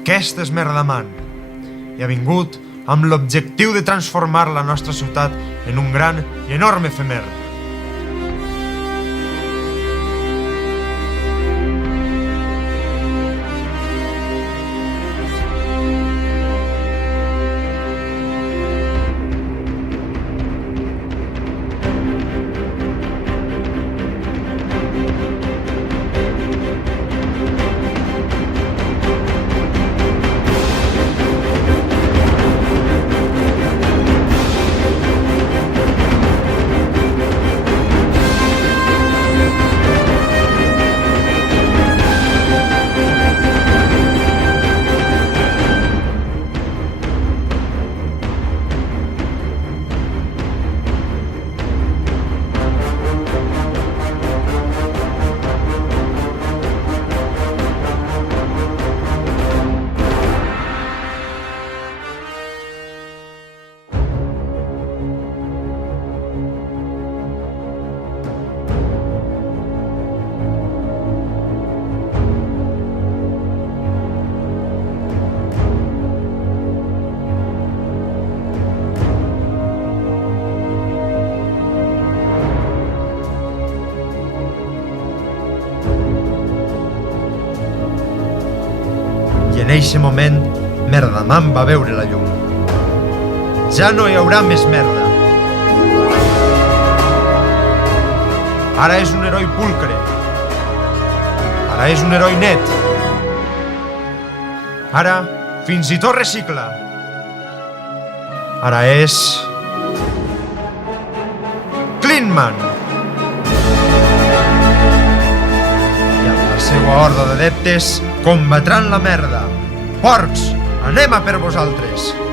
Aquest és Merdaman i ha vingut amb l'objectiu de transformar la nostra ciutat en un gran i enorme efemer. I en eixe moment, Merdaman va veure la llum. Ja no hi haurà més merda. Ara és un heroi pulcre. Ara és un heroi net. Ara fins i tot recicla. Ara és... Cleanman. I amb la seva horda d'adeptes combatran la merda. Porcs, anem a per vosaltres!